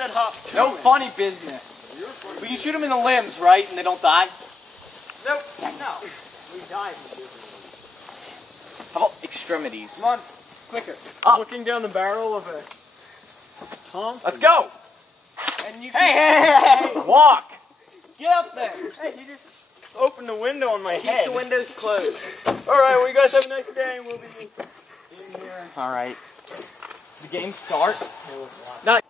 said hop. No funny business. We can shoot them in the limbs, right? And they don't die? Nope. No. We die. How about extremities? Come on. Quicker. Up. Looking down the barrel of a Thompson. Let's go. And you Hey! Walk. Get up there. Hey, you just opened the window on my head. Keep the windows closed. Alright, well, you guys have a nice day, and we'll be in here. Alright. The game start. Nice.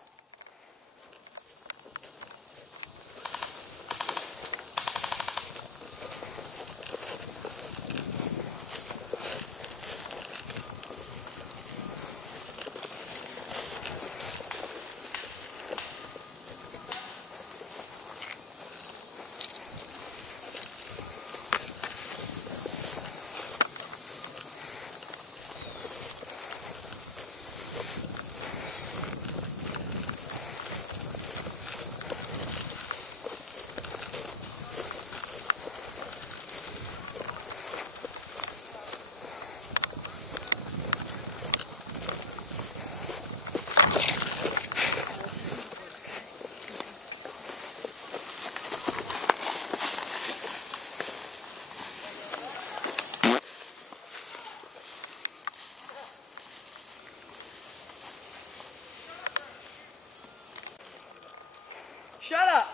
Shut up.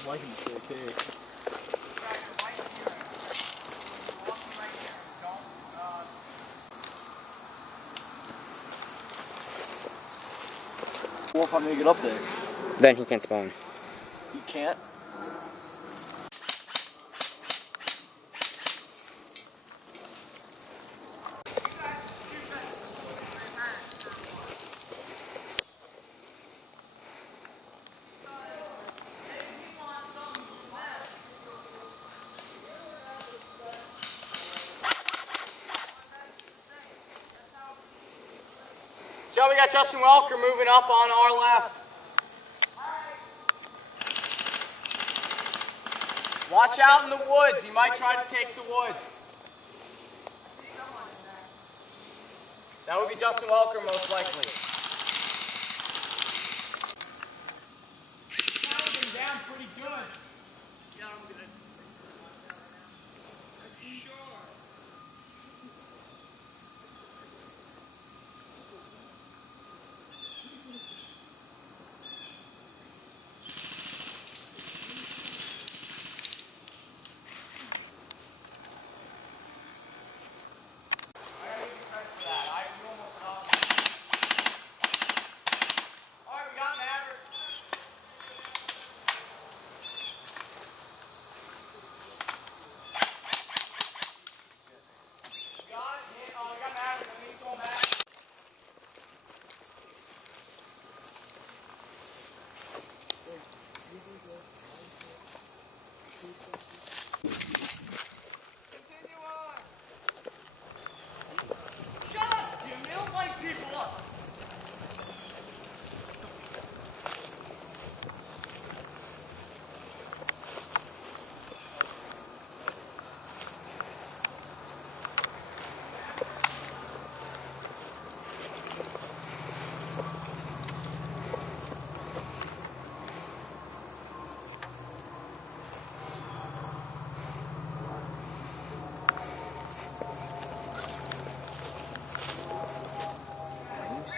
I'm liking this too. What if I'm gonna get up there? Then he can't spawn. You can't? Joe, we got Justin Welker moving up on our left. Watch out in the woods. He might try to take the woods. That would be Justin Welker most likely. He's down pretty good. Yeah, I'm good.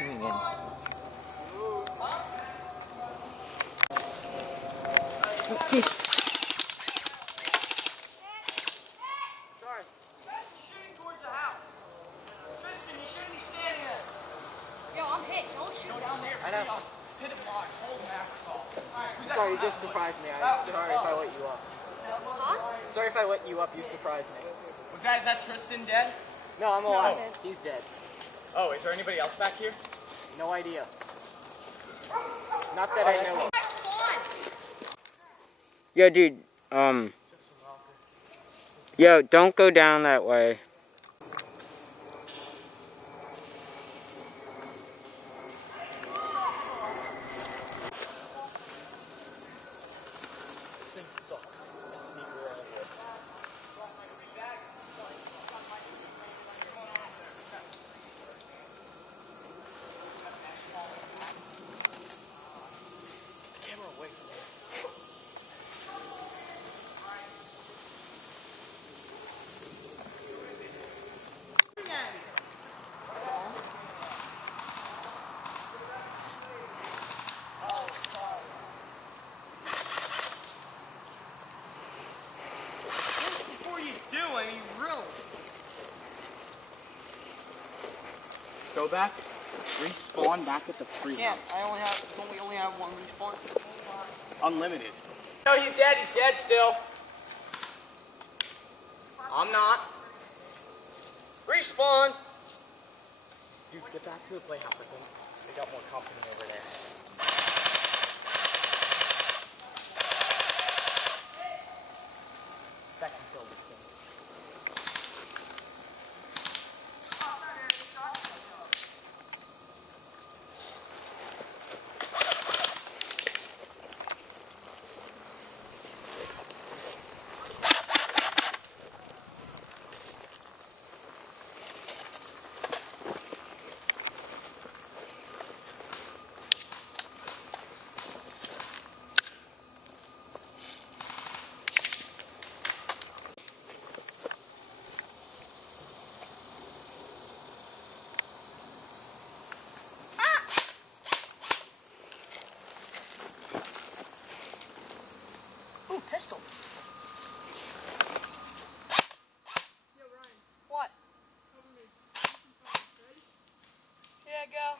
Sure. Sorry. Shooting towards the house. Tristan, you shouldn't be standing there. Yo, I'm hit. Don't shoot down there. I know. Hit it block. Hold an acoss. Sorry, you just surprised me. I'm sorry if I let you off. Sorry if I let you up, you surprised me. Is that Tristan dead? No, I'm alive. No. He's dead. Oh, is there anybody else back here? No idea. Not that I know of. Yo, dude, yo, don't go down that way. Go back. Respawn back at the free Yeah, house. I only have one respawn. Unlimited. No, he's dead. He's dead still. I'm not. Respawn! Dude, get back to the playhouse. I think they got more company over there. That can kill this thing. Ooh, pistol. Yo, Ryan. What? Cover me. Ready? Yeah, go.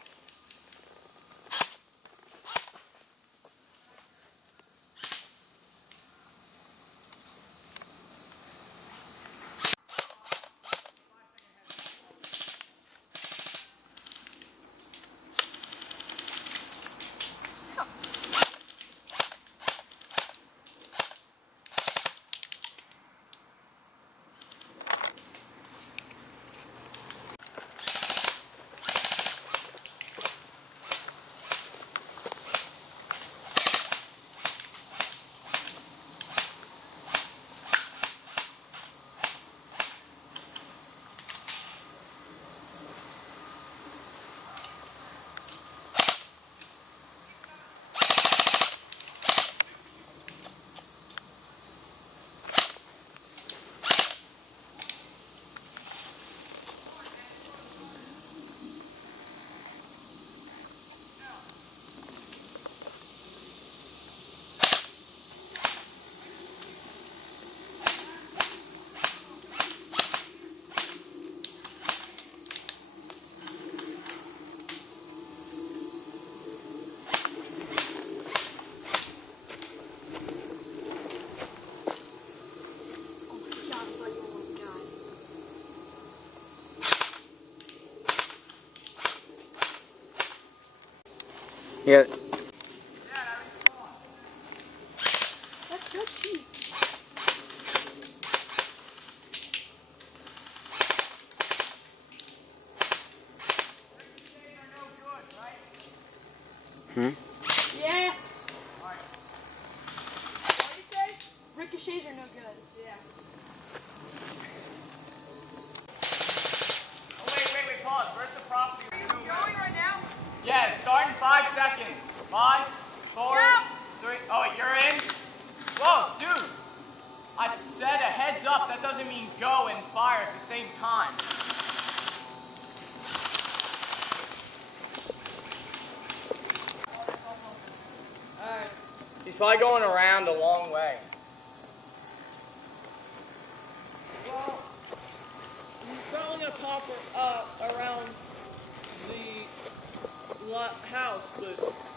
Yeah. That's so cheap. Hmm? Yeah. What did you say? Ricochets are no good. Yeah. Oh, wait, pause. Where's the property? Are you going right now? Yeah, start in 5 seconds. 5, 4, 3. Oh, you're in? Whoa, dude. I said a heads up. That doesn't mean go and fire at the same time. Alright. He's probably going around a long way. Well, he's probably gonna pop around the house, but